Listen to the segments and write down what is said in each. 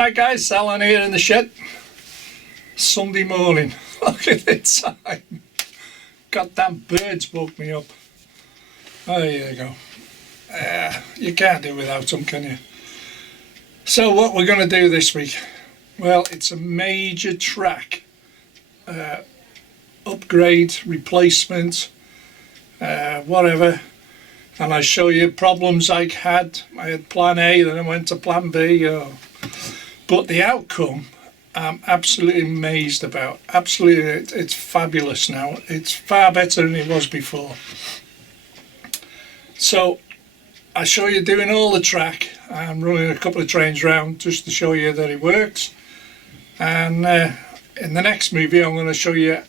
Hi guys, Alan here in the shed. Sunday morning. Look at the time. Goddamn birds woke me up. There you go. You can't do without them, can you? So what we're going to do this week? Well, it's a major track. Upgrade, replacement, whatever. And I show you problems I had. I had plan A, then I went to plan B. But the outcome, I'm absolutely amazed about. Absolutely, it's fabulous now. It's far better than it was before. So I show you doing all the track. I'm running a couple of trains round just to show you that it works. And in the next movie, I'm going to show you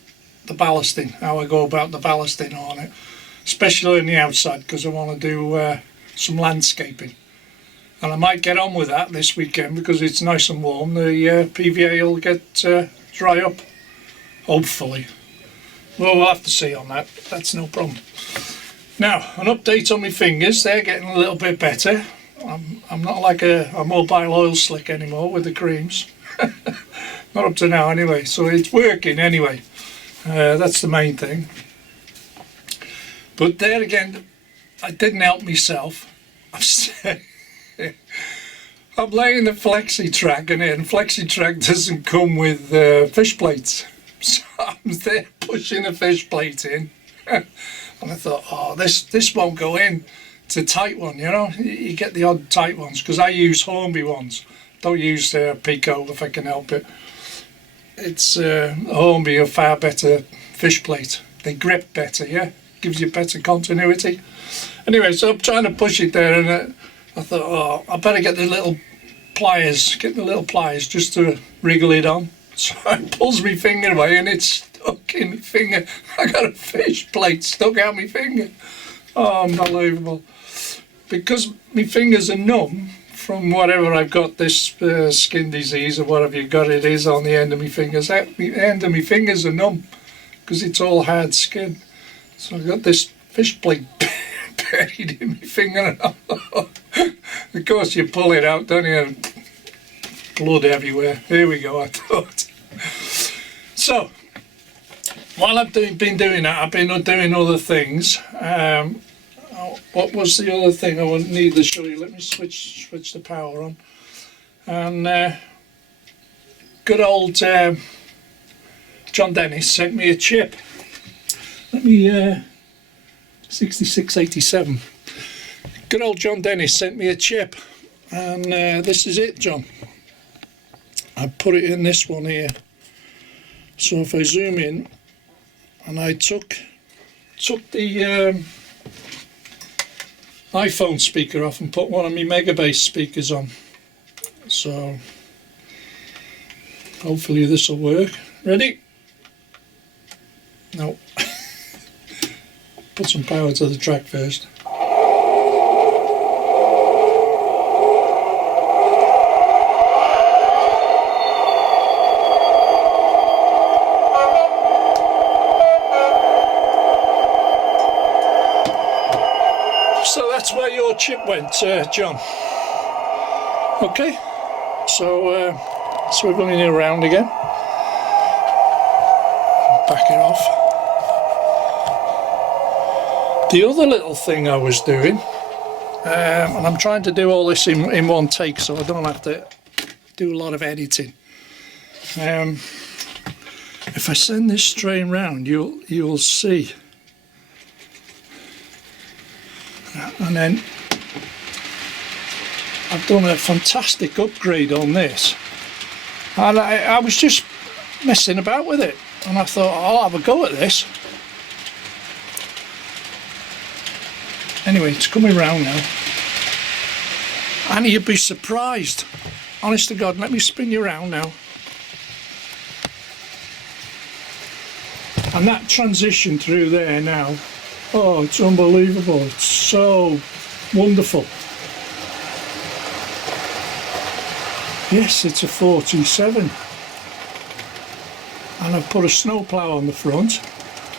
the ballasting, how I go about the ballasting on it, especially on the outside, because I want to do some landscaping. And I might get on with that this weekend because it's nice and warm. The PVA will get dry up, hopefully. Well, we'll have to see on that. That's no problem. Now, an update on my fingers. They're getting a little bit better. I'm not like a mobile oil slick anymore with the creams. Not up to now anyway. So it's working anyway. That's the main thing. But there again, I didn't help myself. I'm laying the flexi track in it, and flexi track doesn't come with fish plates. So I'm there pushing the fish plate in. And I thought, oh, this won't go in. It's a tight one, you know. You get the odd tight ones, because I use Hornby ones. Don't use Pico if I can help it. It's Hornby, a far better fish plate. They grip better, yeah. Gives you better continuity. Anyway, so I'm trying to push it there, and I thought, oh, I better get the little pliers, just to wriggle it on. So I pulls my finger away, and it's stuck in my finger. I got a fish plate stuck out my finger. Oh, unbelievable. Because my fingers are numb from whatever I've got, this skin disease or whatever you got it is on the end of my fingers. The end of my fingers are numb because it's all hard skin. So I got this fish plate buried in my finger. Of course you pull it out, don't you? And blood everywhere. Here we go, I thought. So while I've been doing that, I've been doing other things. What was the other thing I would need to show you? Let me switch the power on. And good old John Dennis sent me a chip. Let me 6687. Good old John Dennis sent me a chip, and this is it, John. I put it in this one here. So if I zoom in, and I took the iPhone speaker off and put one of my Megabass speakers on. So hopefully this will work. Ready? No. Put some power to the track first. So that's where your chip went, John. Okay, so swiveling it around again. Back it off. The other little thing I was doing, and I'm trying to do all this in one take so I don't have to do a lot of editing. If I send this train round, you'll see. And then I've done a fantastic upgrade on this, and I was just messing about with it, and I thought I'll have a go at this. Anyway, it's coming round now, and you'd be surprised, honest to God. Let me spin you around now, and that transition through there now, oh, it's unbelievable. It's so wonderful. Yes, it's a 47, and I've put a snowplow on the front,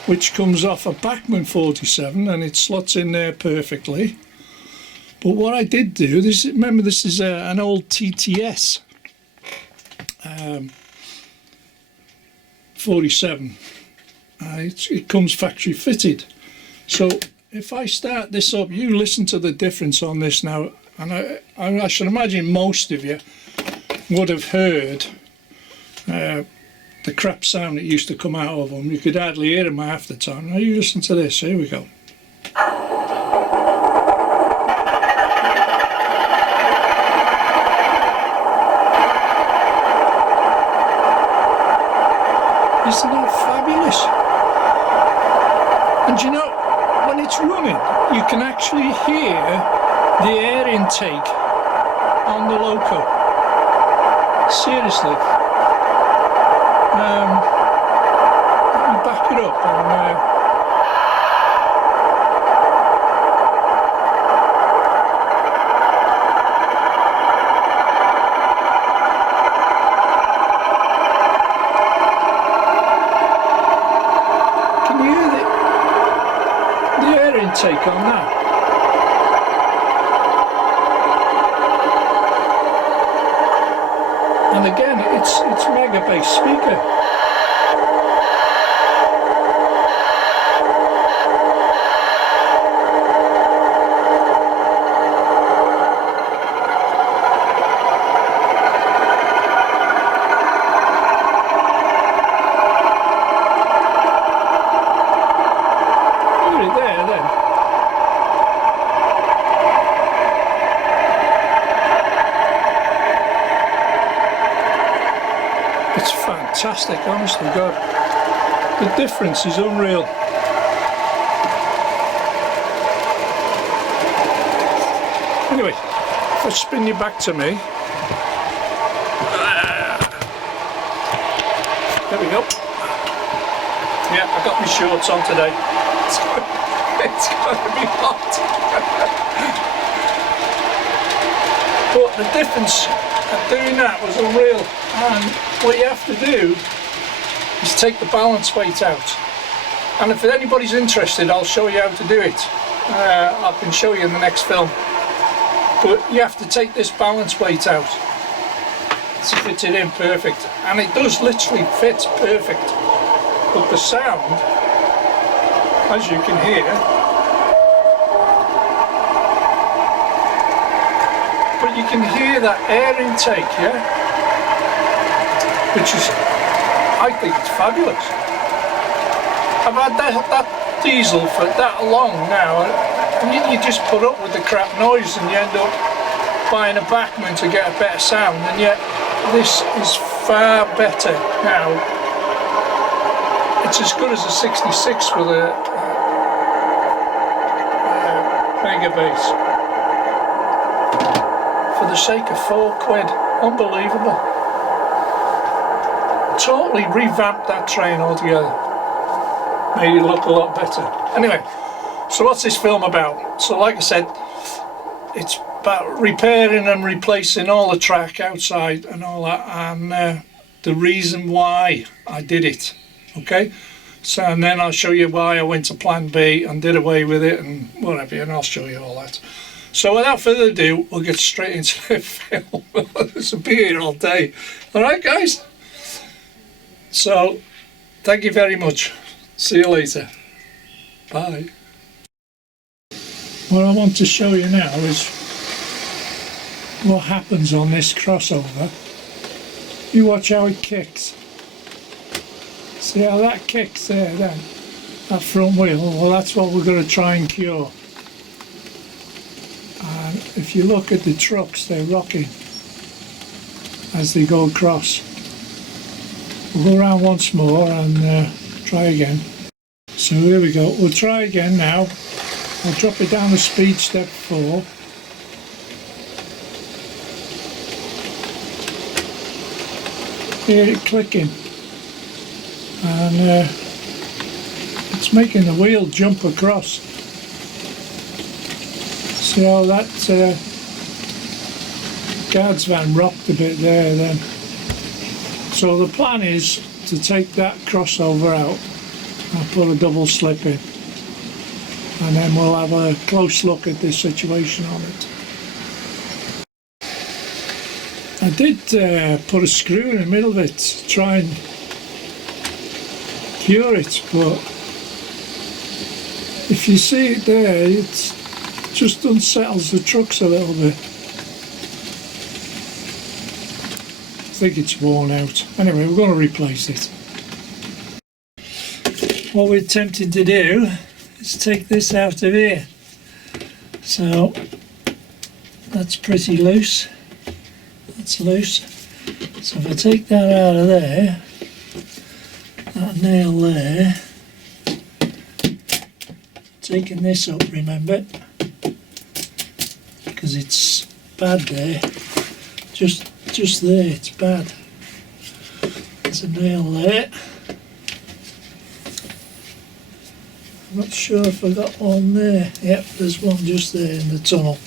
which comes off a Bachmann 47, and it slots in there perfectly. But what I did do, remember this is an old TTS 47. It comes factory fitted. So if I start this up, you listen to the difference on this now, and I should imagine most of you would have heard the crap sound that used to come out of them. You could hardly hear them half the time. Now you listen to this. Here we go. Isn't that fabulous? And you know, when it's running, you can actually hear the air intake on the loco. Seriously. Let me back it up and can you hear the air intake on that? And again, it's mega bass speaker. Hear it there then. It's fantastic, honestly, God. The difference is unreal. Anyway, if I spin you back to me. There we go. Yeah, I got my shorts on today. It's going to be hot. But the difference of doing that was unreal. And what you have to do is take the balance weight out. And if anybody's interested, I'll show you how to do it. I can show you in the next film. But you have to take this balance weight out to fit it in perfect. And it does literally fit perfect. But the sound, as you can hear, but you can hear that air intake, yeah? Which is, I think it's fabulous. I've had that diesel for that long now, and you just put up with the crap noise and you end up buying a Bachman to get a better sound, and yet this is far better now. It's as good as a 66 with a mega bass. For the sake of £4, unbelievable. Totally revamped that train altogether. Made it look a lot better. Anyway, so what's this film about? So like I said, it's about repairing and replacing all the track outside and all that, and the reason why I did it. Okay, so and then I'll show you why I went to plan B and did away with it and whatever, and I'll show you all that. So without further ado, we'll get straight into the film. This will be here all day. Alright guys? So, thank you very much. See you later. Bye. What I want to show you now is what happens on this crossover. You watch how it kicks. See how that kicks there then? That front wheel, well that's what we're going to try and cure. And if you look at the trucks, they're rocking as they go across. We'll go around once more and try again. So here we go, we'll try again now. I'll drop it down to speed step 4. Hear it clicking. And it's making the wheel jump across. See how that guards van rocked a bit there then. So the plan is to take that crossover out and put a double slip in, and then we'll have a close look at this situation on it. I did put a screw in the middle of it to try and cure it, but if you see it there, it just unsettles the trucks a little bit. I think it's worn out. Anyway, we're going to replace it. What we're attempting to do is take this out of here. So that's pretty loose. That's loose. So if I take that out of there, that nail there, taking this up, remember, because it's bad there, just there, it's bad. There's a nail there. I'm not sure if I got one there. Yep, there's one just there in the tunnel.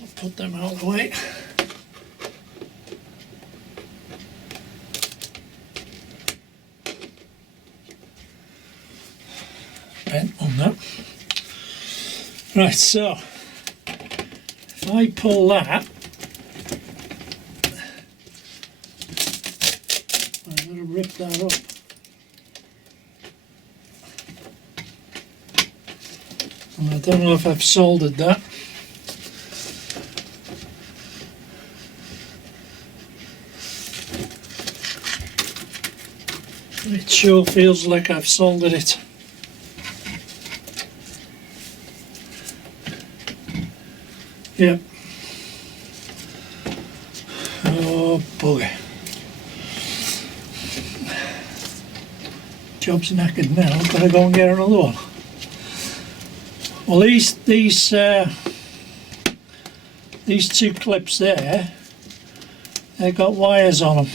I'll put them out of the way. Bent on that. Right, so if I pull that, I'm going to rip that up. And I don't know if I've soldered that. It sure feels like I've soldered it. Yep. Oh bugger. Job's knackered now, I've got to go and get another one. Well, these two clips there, they've got wires on them.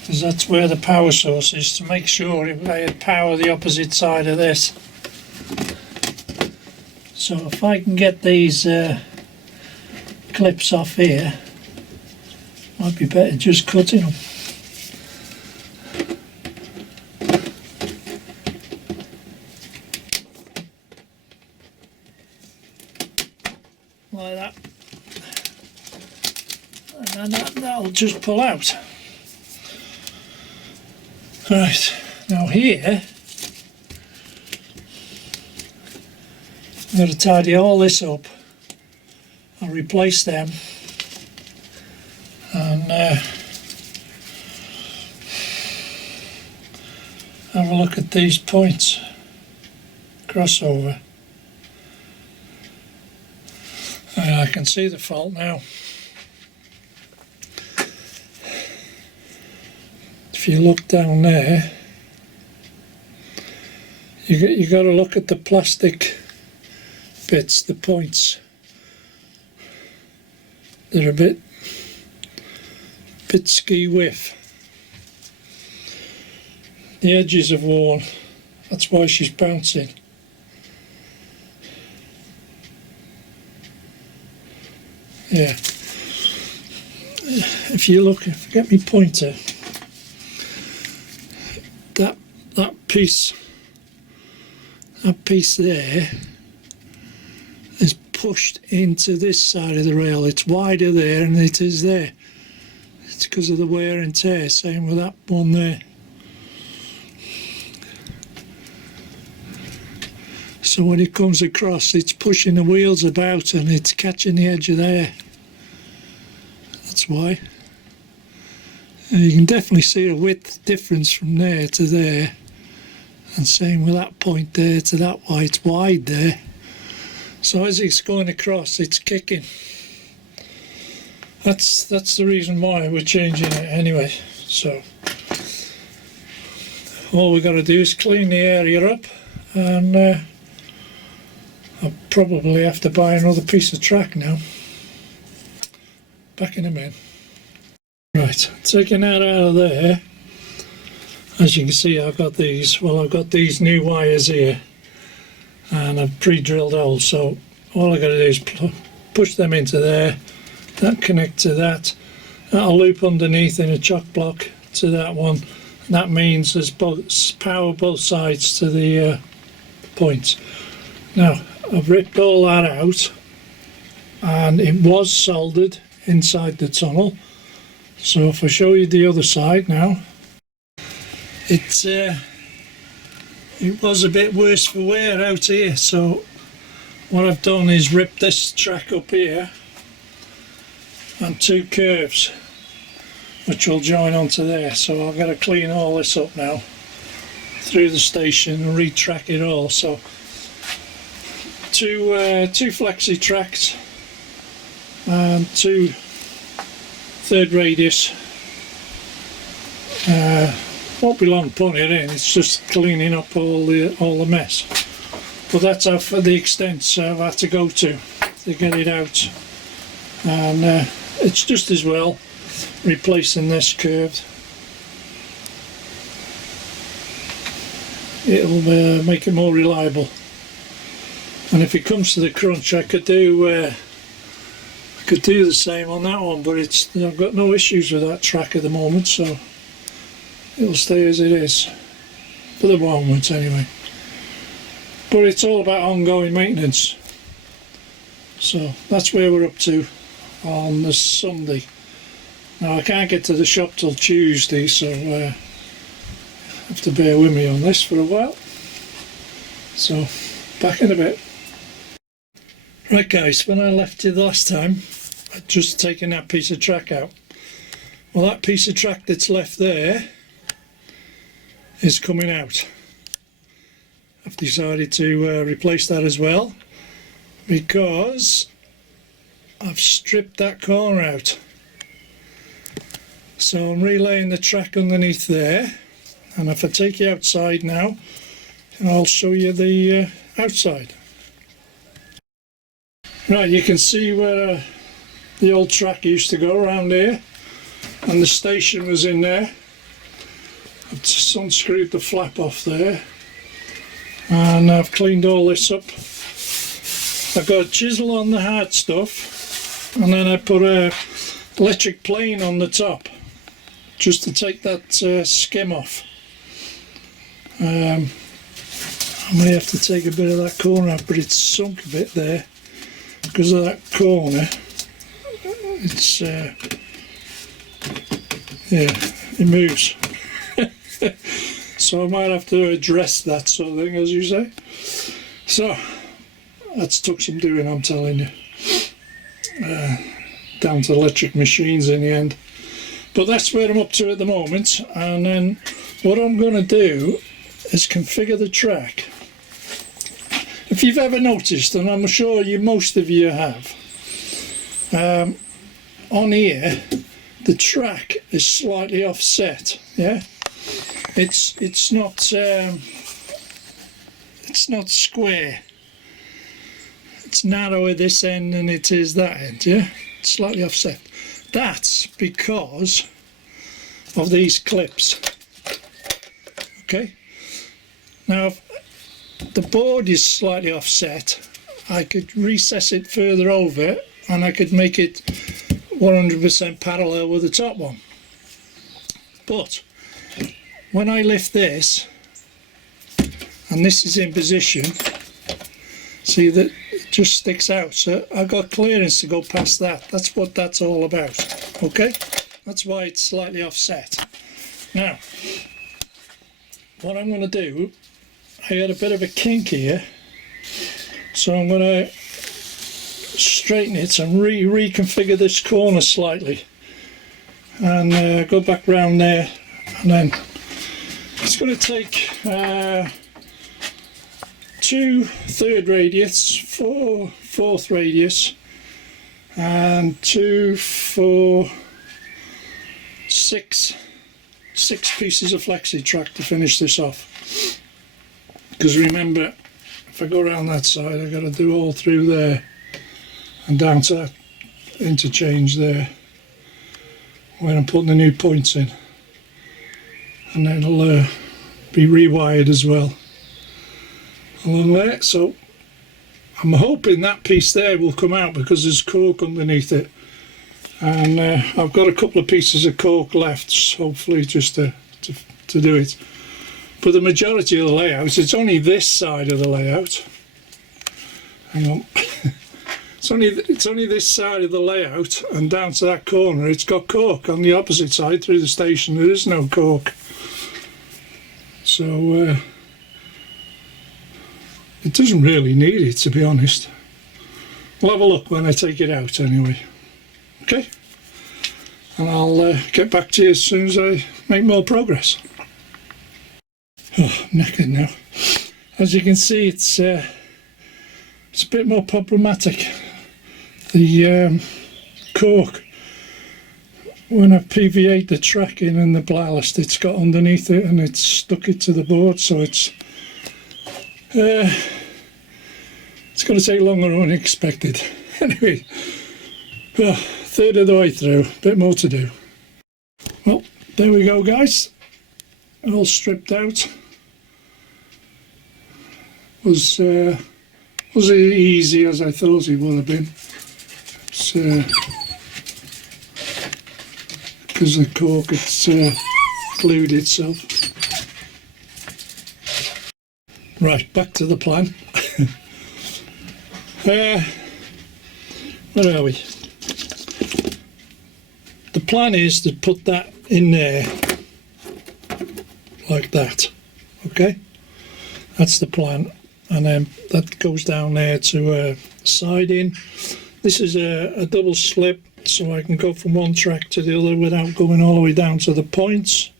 Because that's where the power source is, to make sure if I had power the opposite side of this. So if I can get these clips off here, might be better just cutting them. Like that. And then that'll just pull out. Right, now here I've got to tidy all this up. I'll replace them and have a look at these points, crossover. And I can see the fault now. If you look down there, you got to look at the plastic bits, the points. They're a bit ski-whiff. The edges have worn. That's why she's bouncing. Yeah. If you look, if I get me pointer, that piece there is pushed into this side of the rail. It's wider there than it is there. It's because of the wear and tear. Same with that one there. So when it comes across, it's pushing the wheels about and it's catching the edge of there. That's why. And you can definitely see a width difference from there to there. And same with that point there to that one. It's wide there. So as it's going across, it's kicking. That's the reason why we're changing it anyway. So all we've got to do is clean the area up, and I'll probably have to buy another piece of track now. Back in a minute. Right, taking that out of there. As you can see, I've got these new wires here, and I've pre-drilled holes, so all I've got to do is push them into there, that connect to that, that'll loop underneath in a chock block to that one, that means there's power both sides to the points. Now I've ripped all that out, and it was soldered inside the tunnel. So if I show you the other side now, it was a bit worse for wear out here. So what I've done is rip this track up here and two curves which will join onto there. So I've got to clean all this up now through the station and retrack it all. So two flexi tracks and two third radius. Won't be long putting it in, it's just cleaning up all the mess. But that's how for the extent I've had to go to get it out. And it's just as well replacing this curve. It'll make it more reliable. And if it comes to the crunch, I could do the same on that one, but I've got no issues with that track at the moment, so it'll stay as it is for the moment anyway. But it's all about ongoing maintenance. So that's where we're up to on the Sunday. Now I can't get to the shop till Tuesday, so have to bear with me on this for a while. So back in a bit. Right guys, when I left you the last time, I'd just taken that piece of track out. Well, that piece of track that's left there is coming out. I've decided to replace that as well, because I've stripped that corner out. So I'm relaying the track underneath there, and if I take you outside now, I'll show you the outside. Right, you can see where the old track used to go around here, and the station was in there. I've just unscrewed the flap off there, and I've cleaned all this up. I've got a chisel on the hard stuff, and then I put a electric plane on the top just to take that skim off. I may have to take a bit of that corner out, but it's sunk a bit there because of that corner. It's yeah, it moves. So I might have to address that sort of thing, as you say. So that's took some doing, I'm telling you. Down to electric machines in the end. But that's where I'm up to at the moment. And then what I'm going to do is configure the track. If you've ever noticed, and I'm sure most of you have, on here the track is slightly offset. Yeah, it's not square. It's narrower this end than it is that end. Yeah, it's slightly offset. That's because of these clips. Okay, now if the board is slightly offset, I could recess it further over and I could make it 100% parallel with the top one. But when I lift this, and this is in position, see that it just sticks out, so I've got clearance to go past that. That's what that's all about. Okay, that's why it's slightly offset. Now what I'm going to do, I had a bit of a kink here, so I'm going to straighten it and reconfigure this corner slightly, and go back round there, and then it's going to take 2 third radius, 4 fourth radius, and 2, 4, 6 pieces of flexi track to finish this off. Because remember, if I go around that side, I've got to do all through there and down to that interchange there where I'm putting the new points in, and then it'll be rewired as well along there. So I'm hoping that piece there will come out because there's cork underneath it, and I've got a couple of pieces of cork left, hopefully just to to do it. But the majority of the layouts, it's only this side of the layout. Hang on. It's only this side of the layout, and down to that corner it's got cork. On the opposite side through the station there is no cork. So it doesn't really need it, to be honest. We'll have a look when I take it out anyway. Okay? And I'll get back to you as soon as I make more progress. Oh, I'm knackered now. As you can see, it's a bit more problematic. The cork, when I've PVA'd the tracking and the ballast, it's got underneath it and it's stuck it to the board, so it's going to take longer than expected. Anyway, third of the way through, a bit more to do. Well, there we go, guys. All stripped out. Was as easy as I thought it would have been. Because the cork, it's glued itself. Right, back to the plan. Where are we? The plan is to put that in there like that. Okay, that's the plan, and then that goes down there to a siding. This is a double slip, so I can go from one track to the other without going all the way down to the points.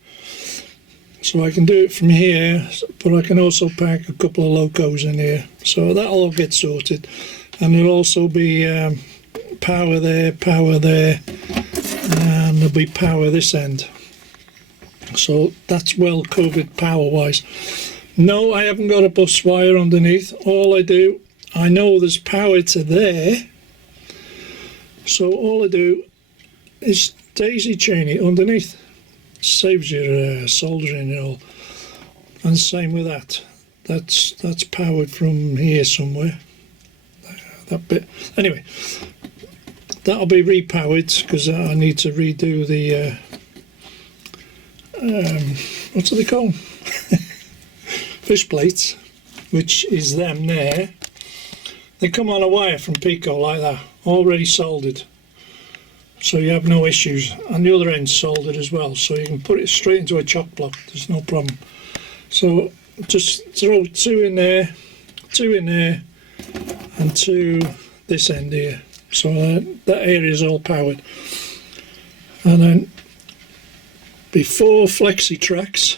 So I can do it from here, but I can also pack a couple of locos in here. So that'll all get sorted. And there'll also be power there, and there'll be power this end. So that's well covered power-wise. No, I haven't got a bus wire underneath. All I do, I know there's power to there. So all I do is daisy chain it underneath. Saves your soldering and all. And same with that. That's powered from here somewhere. That bit. Anyway, that'll be repowered because I need to redo the what do they call them? Fish plates, which is them there. They come on a wire from Pico like that, already soldered, so you have no issues. And the other end's soldered as well, so you can put it straight into a chock block, there's no problem. So just throw two in there, and two this end here, so that area is all powered. And then before flexi tracks,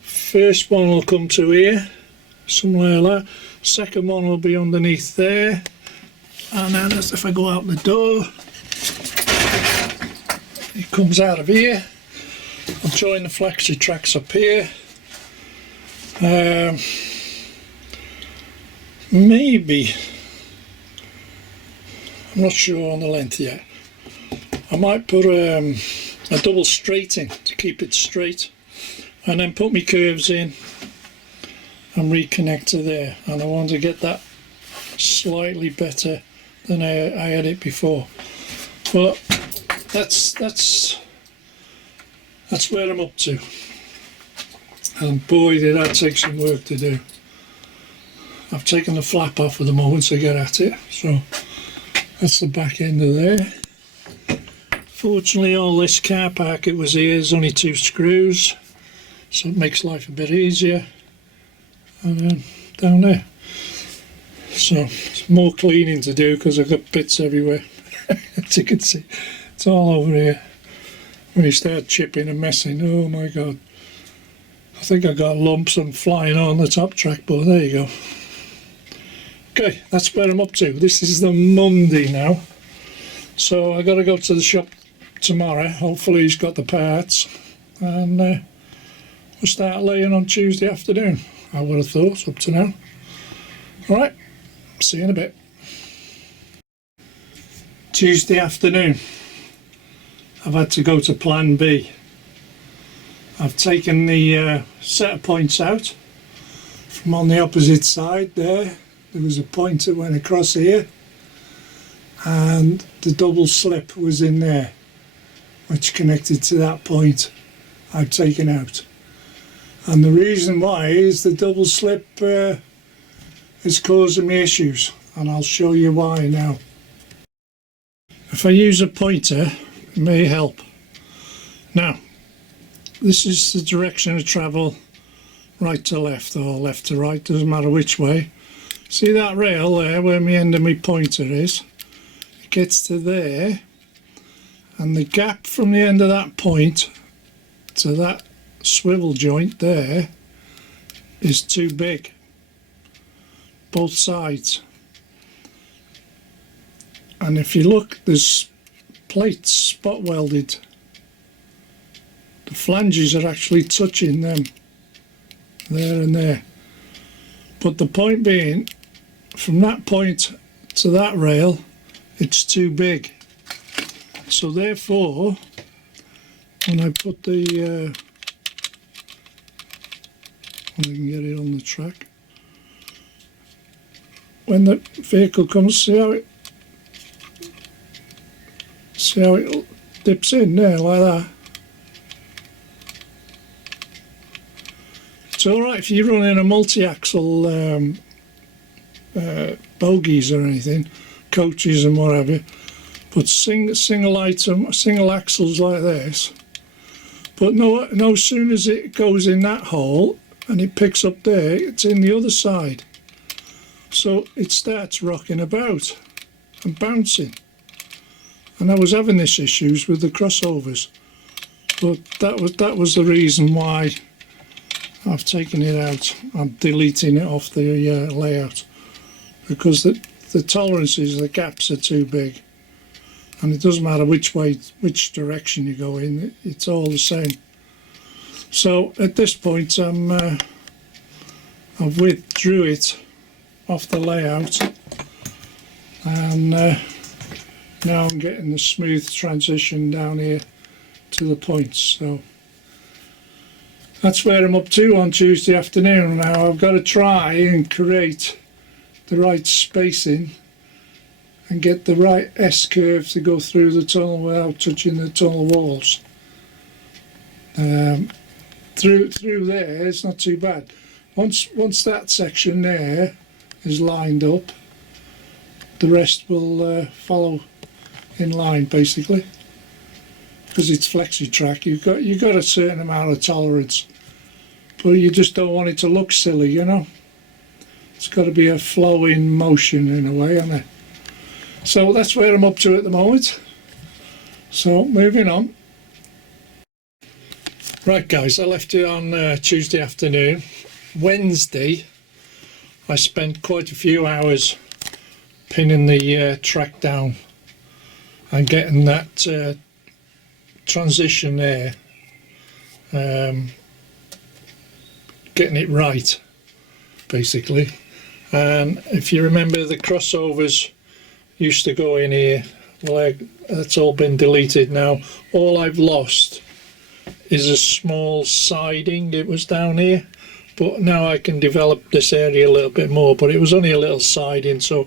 first one will come to here, somewhere like that. Second one will be underneath there, and then if I go out the door, it comes out of here. I'll join the flexi tracks up here. Maybe, I'm not sure on the length yet. I might put a double straight in to keep it straight, and then put my curves in and reconnect to there. And I want to get that slightly better than I had it before. But that's where I'm up to. And boy, did that take some work to do. I've taken the flap off at the moment to get at it, so that's the back end of there. Fortunately, all this car park it was here is only 2 screws, so it makes life a bit easier. And then down there, so it's more cleaning to do because I've got bits everywhere. As you can see, it's all over here. When you start chipping and messing, oh my god, I think I got lumps and flying on the top track, but there you go. Okay, that's where I'm up to. This is the Monday now, so I got to go to the shop tomorrow. Hopefully he's got the parts, and we'll start laying on Tuesday afternoon, I would have thought, up to now. Alright, see you in a bit. Tuesday afternoon, I've had to go to plan B. I've taken the set of points out from on the opposite side there. There was a point that went across here, and the double slip was in there, which connected to that point, I've taken out. And the reason why is the double slip is causing me issues, and I'll show you why now. If I use a pointer, it may help. Now, this is the direction of travel, right to left or left to right, doesn't matter which way. See that rail there where my end of my pointer is? It gets to there, and the gap from the end of that point to that swivel joint there is too big, both sides. And if you look, there's plates spot welded. The flanges are actually touching them, there and there. But the point being, from that point to that rail, it's too big. So therefore, when I put the, when I can get it on the track, when the vehicle comes, see how it dips in there like that. It's alright if you're running a multi-axle bogies or anything, coaches and what have you, but single axles like this. But no sooner as it goes in that hole and it picks up there, it's in the other side. So it starts rocking about and bouncing. And I was having this issues with the crossovers, but that was the reason why I've taken it out. I'm deleting it off the layout, because the tolerances, the gaps are too big, and it doesn't matter which direction you go in, it's all the same. So at this point I've withdrew it off the layout, and now I'm getting the smooth transition down here to the points. So that's where I'm up to on Tuesday afternoon. Now I've got to try and create the right spacing and get the right S-curve to go through the tunnel without touching the tunnel walls. Through there it's not too bad. Once that section there is lined up, the rest will follow in line basically, because it's flexi track. You've got a certain amount of tolerance, but you just don't want it to look silly, you know. It's got to be a flowing motion in a way, hasn't it? So that's where I'm up to at the moment. So moving on. Right guys, I left it on Tuesday afternoon. Wednesday I spent quite a few hours pinning the track down and getting that transition there, getting it right basically. And if you remember, the crossovers used to go in here. Well, that's all been deleted now. All I've lost is a small siding. It was down here, but now I can develop this area a little bit more, but it was only a little siding, so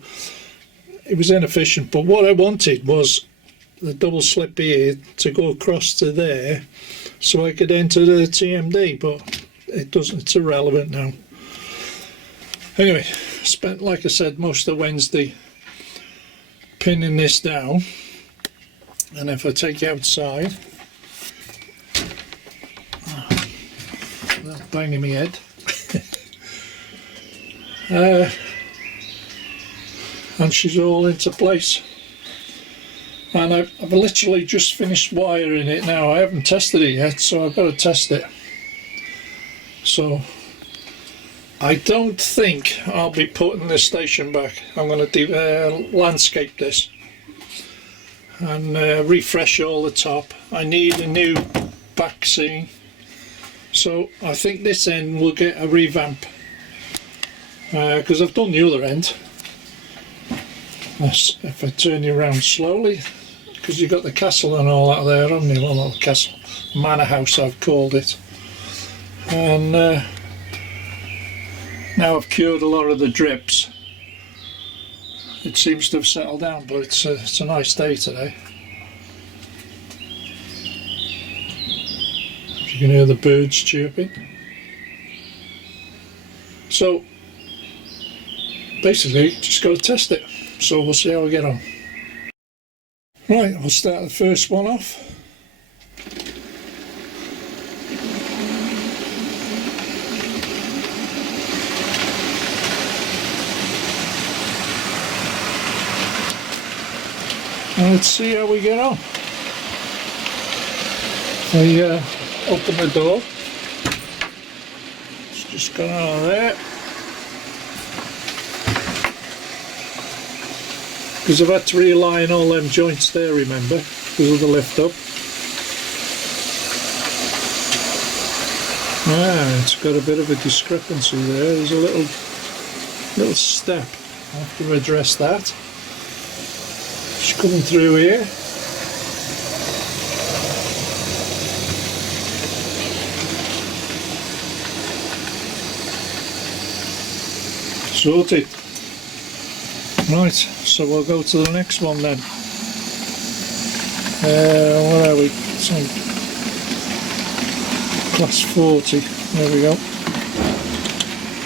it was inefficient. But what I wanted was the double slip here to go across to there so I could enter the TMD, but it doesn't. It's irrelevant now. Anyway, spent, like I said, most of Wednesday pinning this down, and if I take it outside, that's banging my head. And she's all into place. And I've literally just finished wiring it now. I haven't tested it yet, so I've got to test it. So I don't think I'll be putting this station back. I'm going to landscape this and refresh all the top. I need a new back seam, so I think this end will get a revamp, because I've done the other end. If I turn you around slowly, because you've got the castle and all that there, haven't you? Well, not the castle, manor house I've called it. And now I've cured a lot of the drips. It seems to have settled down, but it's a nice day today. If you You can hear the birds chirping. So basically just got to test it, so we'll see how we get on. Right, I'll start the first one off. And let's see how we get on. I open the door. It's just gone out of there. Because I've had to realign all them joints there, remember, because of the lift up. It's got a bit of a discrepancy there. There's a little step. I have to address that. Just coming through here. Sorted. Right, so we'll go to the next one then. Where are we? So, class 40. There we go.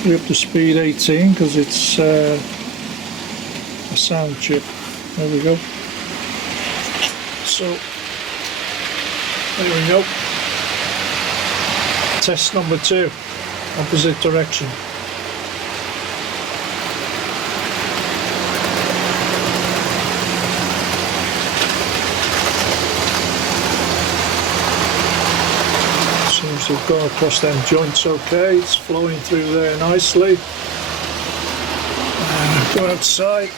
We're up to speed 18 because it's a sound chip. There we go. So, there we go. Test number 2. Opposite direction. Seems to have gone across them joints okay. It's flowing through there nicely. Go outside.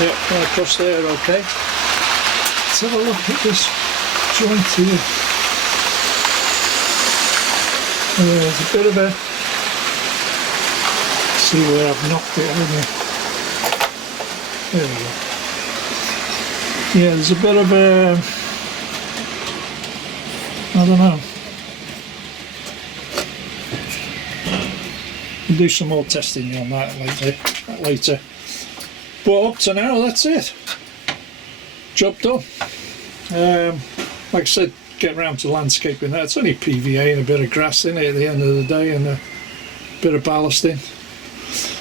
Yep, going across there okay. Let's have a look at this joint here. There's a bit of a... See where I've knocked it, haven't you? There we go. Yeah, there's a bit of a... I don't know. We'll do some more testing on that later. But up to now, that's it. Job done. Like I said, get round to landscaping that. It's only PVA and a bit of grass in it at the end of the day, and a bit of ballasting.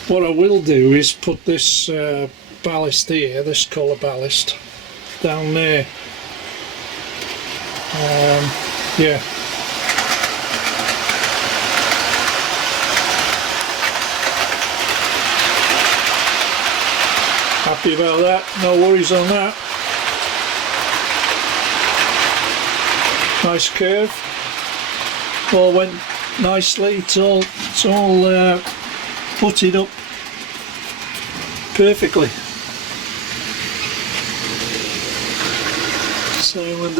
What I will do is put this ballast here, this colour ballast, down there. Yeah. Happy about that, no worries on that. Nice curve, all went nicely, it's all putted up perfectly. Same with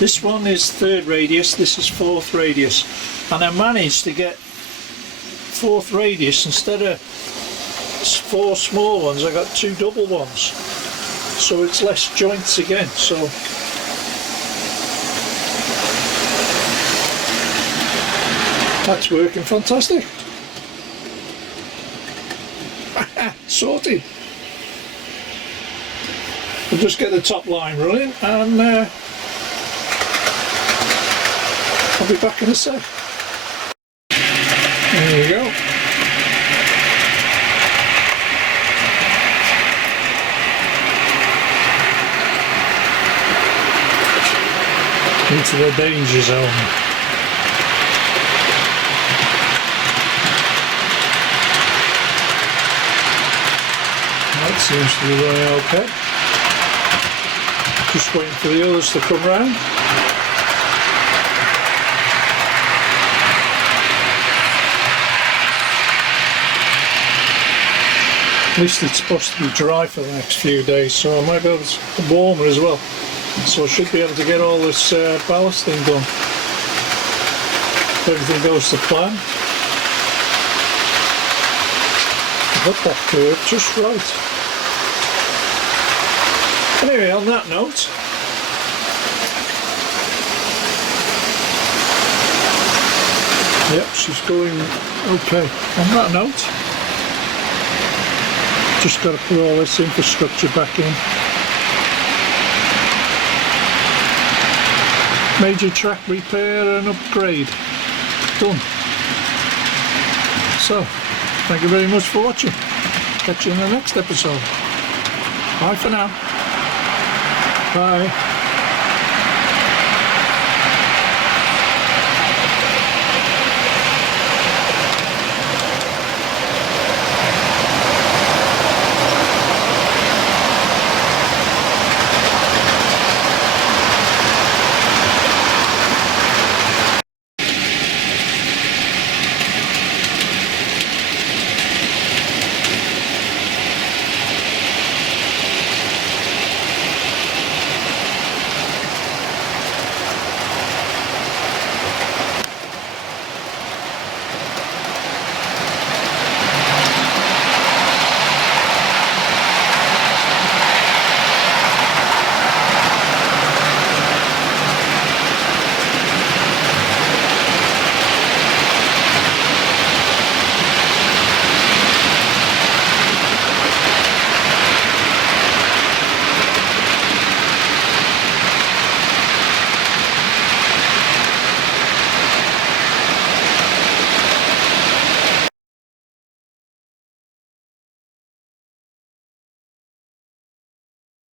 this one is 3rd radius, this is 4th radius, and I managed to get 4th radius instead of 4 small ones. I got 2 double ones, so it's less joints again. So that's working fantastic. Sorted. We'll just get the top line running and I'll be back in a sec. There we go. Into the danger zone. That seems to be running okay. Just waiting for the others to come round. At least it's supposed to be dry for the next few days, so I might be able to warmer as well. So I should be able to get all this ballasting done. If everything goes to plan. Got that curve just right. Anyway, on that note, yep, she's going okay. On that note, just got to put all this infrastructure back in. major track repair and upgrade done. So, thank you very much for watching. Catch you in the next episode. Bye for now. Bye.